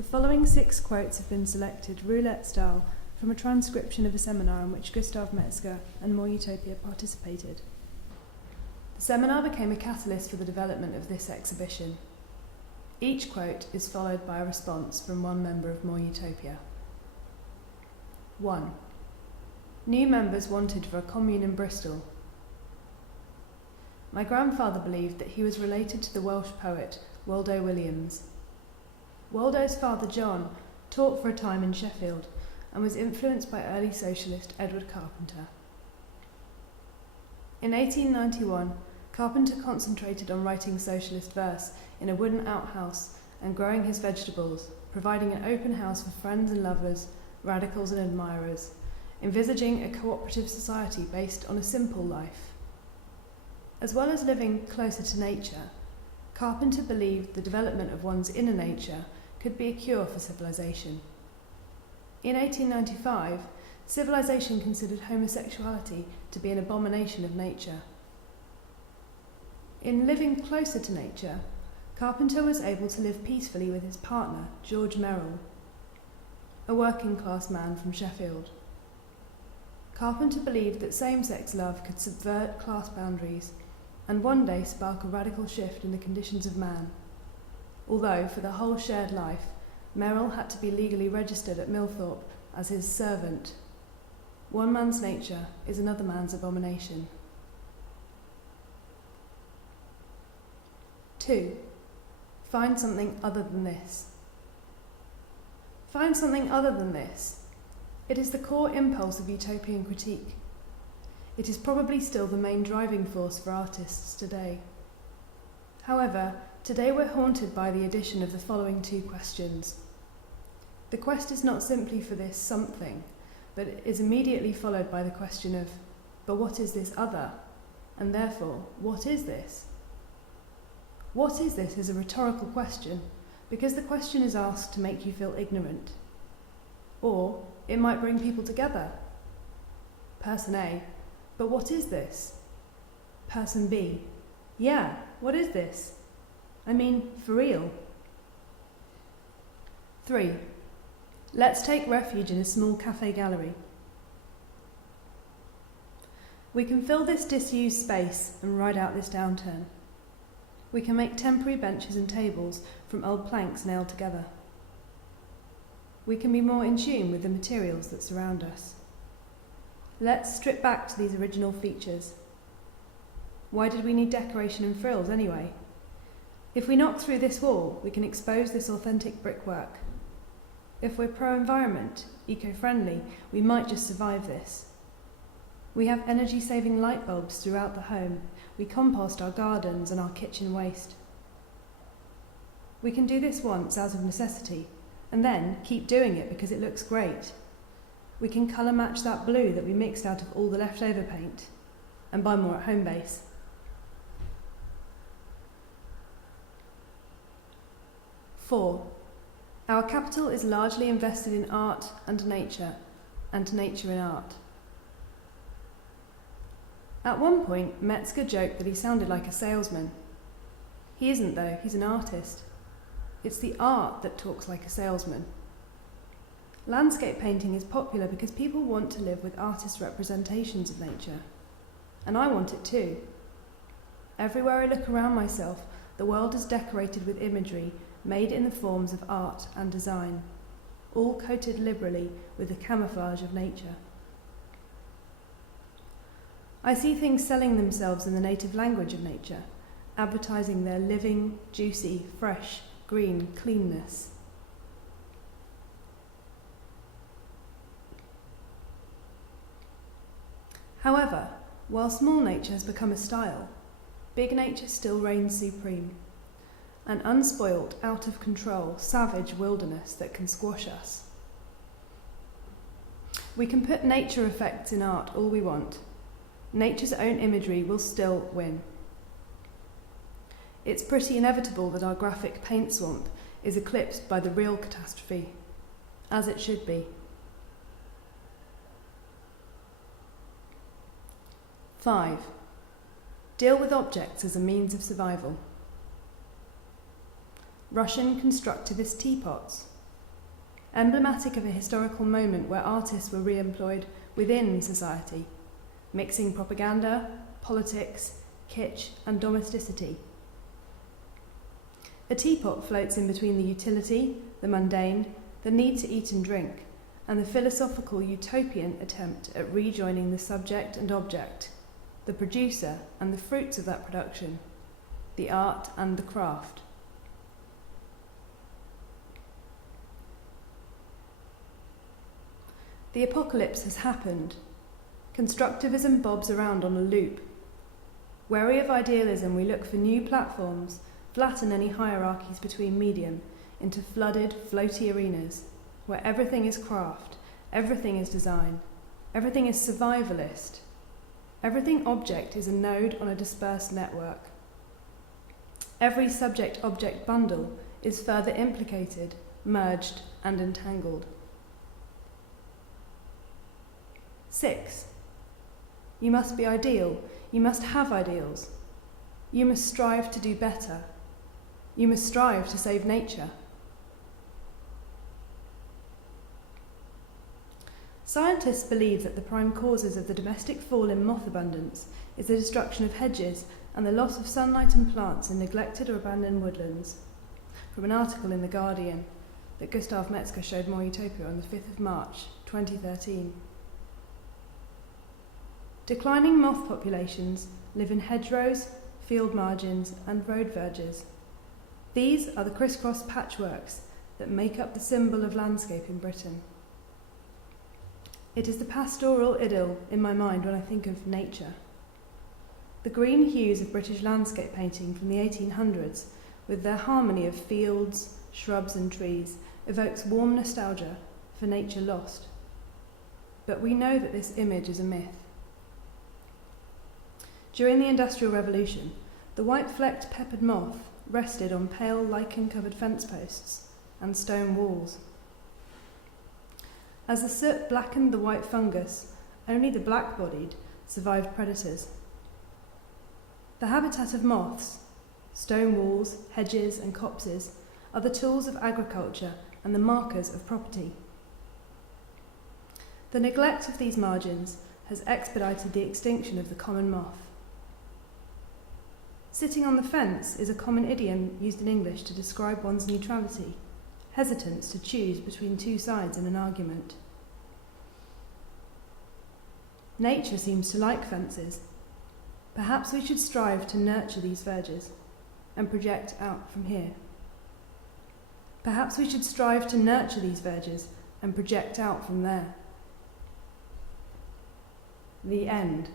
The following 6 quotes have been selected, roulette style, from a transcription of a seminar in which Gustav Metzger and More Utopia participated. The seminar became a catalyst for the development of this exhibition. Each quote is followed by a response from one member of More Utopia. 1. New members wanted for a commune in Bristol. My grandfather believed that he was related to the Welsh poet Waldo Williams. Waldo's father John taught for a time in Sheffield and was influenced by early socialist Edward Carpenter. In 1891, Carpenter concentrated on writing socialist verse in a wooden outhouse and growing his vegetables, providing an open house for friends and lovers, radicals and admirers, envisaging a cooperative society based on a simple life. As well as living closer to nature, Carpenter believed the development of one's inner nature could be a cure for civilization. In 1895, civilization considered homosexuality to be an abomination of nature. In living closer to nature, Carpenter was able to live peacefully with his partner, George Merrill, a working-class man from Sheffield. Carpenter believed that same-sex love could subvert class boundaries and one day spark a radical shift in the conditions of man. Although, for the whole shared life, Merrill had to be legally registered at Millthorpe as his servant. One man's nature is another man's abomination. 2. Find something other than this. Find something other than this. It is the core impulse of utopian critique. It is probably still the main driving force for artists today. However, today we're haunted by the addition of the following 2 questions. The quest is not simply for this something, but it is immediately followed by the question of, but what is this other? And therefore, what is this? What is this is a rhetorical question, because the question is asked to make you feel ignorant. Or it might bring people together. Person A, but what is this? Person B, yeah, what is this? I mean, for real. 3. Let's take refuge in a small cafe gallery. We can fill this disused space and ride out this downturn. We can make temporary benches and tables from old planks nailed together. We can be more in tune with the materials that surround us. Let's strip back to these original features. Why did we need decoration and frills anyway? If we knock through this wall, we can expose this authentic brickwork. If we're pro-environment, eco-friendly, we might just survive this. We have energy-saving light bulbs throughout the home. We compost our gardens and our kitchen waste. We can do this once out of necessity, and then keep doing it because it looks great. We can colour match that blue that we mixed out of all the leftover paint, and buy more at home base. 4. Our capital is largely invested in art and nature in art. At one point, Metzger joked that he sounded like a salesman. He isn't though, he's an artist. It's the art that talks like a salesman. Landscape painting is popular because people want to live with artist representations of nature. And I want it too. Everywhere I look around myself, the world is decorated with imagery made in the forms of art and design, all coated liberally with the camouflage of nature. I see things selling themselves in the native language of nature, advertising their living, juicy, fresh, green cleanness. However, while small nature has become a style, big nature still reigns supreme, an unspoilt, out of control, savage wilderness that can squash us. We can put nature effects in art all we want. Nature's own imagery will still win. It's pretty inevitable that our graphic paint swamp is eclipsed by the real catastrophe, as it should be. 5. Deal with objects as a means of survival. Russian constructivist teapots, emblematic of a historical moment where artists were re-employed within society, mixing propaganda, politics, kitsch and domesticity. A teapot floats in between the utility, the mundane, the need to eat and drink, and the philosophical utopian attempt at rejoining the subject and object, the producer and the fruits of that production, the art and the craft. The apocalypse has happened. Constructivism bobs around on a loop. Wary of idealism, we look for new platforms, flatten any hierarchies between medium into flooded, floaty arenas where everything is craft, everything is design, everything is survivalist, everything object is a node on a dispersed network. Every subject-object bundle is further implicated, merged and entangled. 6. You must be ideal. You must have ideals. You must strive to do better. You must strive to save nature. Scientists believe that the prime causes of the domestic fall in moth abundance is the destruction of hedges and the loss of sunlight and plants in neglected or abandoned woodlands. From an article in The Guardian that Gustav Metzger showed more Utopia on the 5th of March 2013. Declining moth populations live in hedgerows, field margins and road verges. These are the crisscross patchworks that make up the symbol of landscape in Britain. It is the pastoral idyll in my mind when I think of nature. The green hues of British landscape painting from the 1800s, with their harmony of fields, shrubs and trees, evokes warm nostalgia for nature lost. But we know that this image is a myth. During the Industrial Revolution, the white-flecked peppered moth rested on pale lichen-covered fence posts and stone walls. As the soot blackened the white fungus, only the black-bodied survived predators. The habitat of moths, stone walls, hedges and copses, are the tools of agriculture and the markers of property. The neglect of these margins has expedited the extinction of the common moth. Sitting on the fence is a common idiom used in English to describe one's neutrality, hesitance to choose between two sides in an argument. Nature seems to like fences. Perhaps we should strive to nurture these verges and project out from here. Perhaps we should strive to nurture these verges and project out from there. The end.